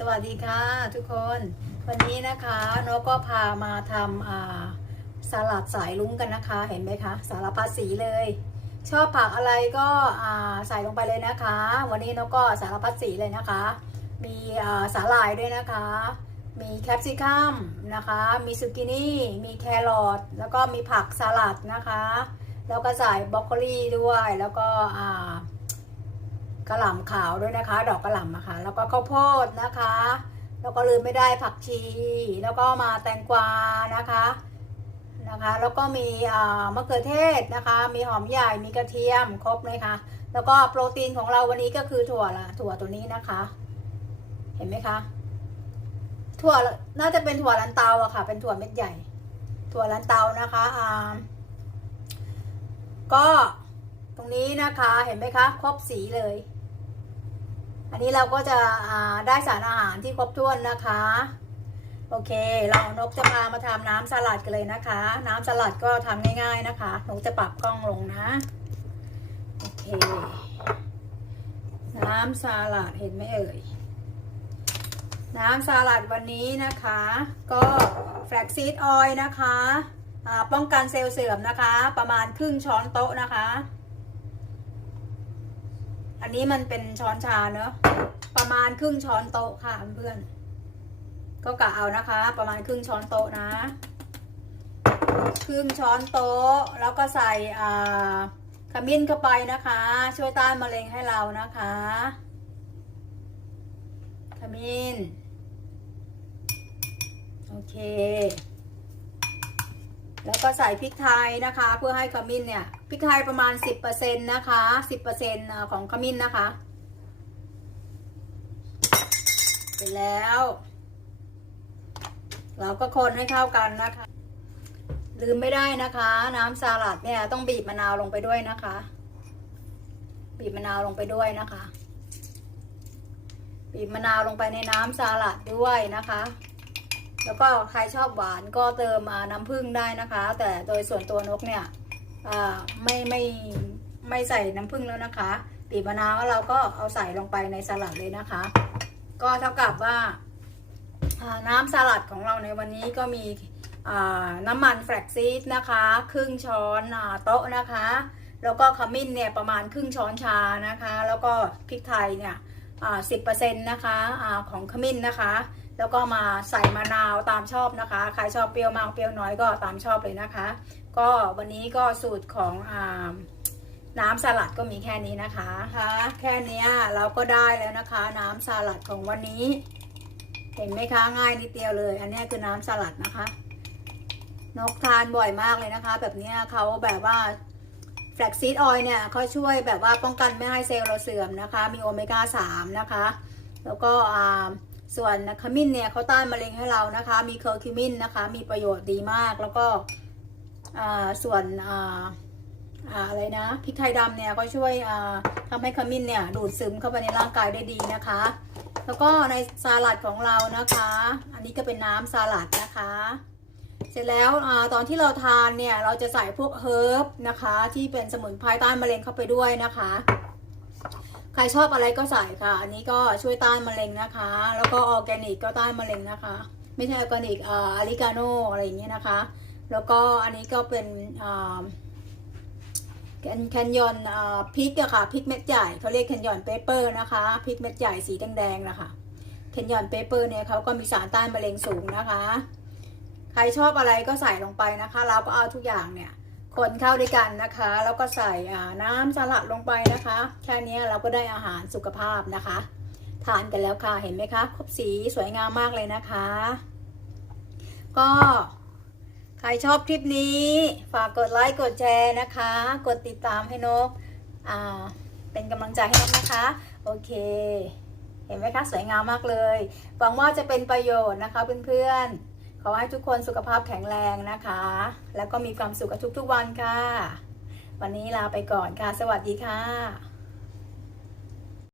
สวัสดีค่ะทุกคนวันนี้นะคะนกก็พามาทำสลัดสายลุ้งกันนะคะ เห็นไหมคะสารพัดสีเลย ชอบผักอะไรก็ใส่ลงไปเลยนะคะ วันนี้นกก็สารพัดสีเลยนะคะ มีสาหร่ายด้วยนะคะ มีแคปซิคัมนะคะ มีซูกินี่มีแครอทแล้วก็มีผักสลัดนะคะ แล้วก็ใส่บรอกโคลีด้วยแล้วก็อ่า กระหล่ำขาวด้วยนะคะ ดอกกระหล่ำนะคะ แล้วก็ข้าวโพดนะคะ แล้วก็ลืมไม่ได้ผักชี แล้วก็มาแตงกวานะคะนะคะ แล้วก็มีมะเขือเทศนะคะ มีหอมใหญ่มีกระเทียมครบเลยค่ะ แล้วก็โปรตีนของเราวันนี้ก็คือถั่วละถั่วตัวนี้นะคะ เห็นไหมคะถั่วน่าจะเป็นถั่วลันเตาอะค่ะ เป็นถั่วเม็ดใหญ่ ถั่วลันเตานะคะอ่าก็ตรงนี้นะคะเห็นไหมคะ ครบสีเลย อันนี้เราก็จะได้สารอาหารที่ครบถ้วนนะคะ โอเค เรานกจะพามาทำน้ำสลัดกันเลยนะคะ น้ำสลัดก็ทำง่าย ๆนะคะนกจะปรับกล้องลงนะโอเค น้ำสลัดเห็นไหมเอ่ยน้ำสลัดวันนี้นะคะ ก็แฟลกซีดออยล์นะคะป้องกันเซลล์เสื่อมนะคะ ประมาณครึ่งช้อนโต๊ะนะคะ อันนี้มันเป็นช้อนชาเนอะประมาณครึ่งช้อนโต๊ะค่ะเพื่อน ก็กะเอานะคะ ประมาณครึ่งช้อนโต๊ะนะ ครึ่งช้อนโต๊ะแล้วก็ใส่อ่าขมิ้นเข้าไปนะคะ ช่วยต้านมะเร็งให้เรานะคะ ขมิ้น โอเค แล้วก็ใส่พริกไทยนะคะ เพื่อให้ขมิ้นเนี่ย พริกไทยประมาณ 10%นะคะ 10%ของขมิ้นนะคะ เสร็จแล้ว เราก็คนให้เข้ากันนะคะ ลืมไม่ได้นะคะ น้ำสลัดเนี่ยต้องบีบมะนาวลงไปด้วยนะคะ บีบมะนาวลงไปด้วยนะคะ บีบมะนาวลงไปในน้ำสลัดด้วยนะคะแล้วก็ใครชอบหวานก็เติมมาน้ำผึ้งได้นะคะ แต่โดยส่วนตัวนกเนี่ย ไม่ไม่ไม่ใส่น้ำผึ้งแล้วนะคะบีบมะนาวเราก็เอาใส่ลงไปในสลัดเลยนะคะ ก็เท่ากับว่าน้ำสลัดของเราในวันนี้ก็มีน้ำมันแฟลกซีดนะคะ ครึ่งช้อนอโต๊ะนะคะ แล้วก็ขมิ้นเนี่ยประมาณครึ่งช้อนชานะคะ แล้วก็พริกไทยเนี่ยสิบเปอร์เซ็นต์นะคะอาของขมิ้นนะคะ แล้วก็มาใส่มะนาวตามชอบนะคะ ใครชอบเปรี้ยวมากเปรี้ยวน้อยก็ตามชอบเลยนะคะ ก็วันนี้ก็สูตรของอาน้ำสลัดก็มีแค่นี้นะคะคะแค่นี้เราก็ได้แล้วนะคะ น้ำสลัดของวันนี้ เห็นไหมคะง่ายนิดเดียวเลย อันนี้คือน้ำสลัดนะคะ นกทานบ่อยมากเลยนะคะ แบบนี้เขาแบบว่าแฟลกซีดออยเนี่ยเขาช่วยแบบว่าป้องกันไม่ให้เซลล์เราเสื่อมนะคะ มีโอเมก้า3นะคะ แล้วก็อ่า ส่วนขมิ้นเนี่ยเขาต้านมะเร็งให้เรานะคะ มีเคอร์คิมินนะคะ มีประโยชน์ดีมากแล้วก็ส่วนอะไรนะพริกไทยดำเนี่ยก็ช่วยอ่าทำให้ขมิ้นเนี่ยดูดซึมเข้าไปในร่างกายได้ดีนะคะ แล้วก็ในสลัดของเรานะคะ อันนี้ก็เป็นน้ำสลัดนะคะ เสร็จแล้วอตอนที่เราทานเนี่ยเราจะใส่พวกเฮิร์บนะคะ ที่เป็นสมุนไพรต้านมะเร็งเข้าไปด้วยนะคะ ครชอบอะไรก็ใส่ค่ะ อันนี้ก็ช่วยต้านมะเร็งนะคะ แล้วก็ออร์แกนิกก็ต้านมะเร็งนะคะ ไม่ใช่ออร์แกนิกอ่าอาริกาโนอะไรอย่างเงี้ยนะคะ แล้วก็อันนี้ก็เป็นอ่าแคนยอนอ่าพริกอะค่ะพริกเม็ดใหญ่เขาเรียกแคนยอนเปเปอร์นะคะพริกเม็ดใหญ่สีแดงๆนะคะแคนยอนเปเปอร์เนี่ยเขาก็มีสารต้านมะเร็งสูงนะคะ ใครชอบอะไรก็ใส่ลงไปนะคะ เราก็เอาทุกอย่างเนี่ย คนเข้าด้วยกันนะคะ แล้วก็ใส่น้ำสลัดลงไปนะคะ แค่นี้เราก็ได้อาหารสุขภาพนะคะ ทานกันแล้วค่ะเห็นไหมคะครบสีสวยงามมากเลยนะคะ ก็ใครชอบคลิปนี้ ฝากกดไลค์กดแชร์นะคะ กดติดตามให้นกเป็นกำลังใจให้นกนะคะ โอเค เห็นไหมคะ สวยงามมากเลย หวังว่าจะเป็นประโยชน์นะคะเพื่อนๆ อให้ทุกคนสุขภาพแข็งแรงนะคะ แล้วก็มีความสุขกับทุกๆวันค่ะ วันนี้ลาไปก่อนค่ะ สวัสดีค่ะ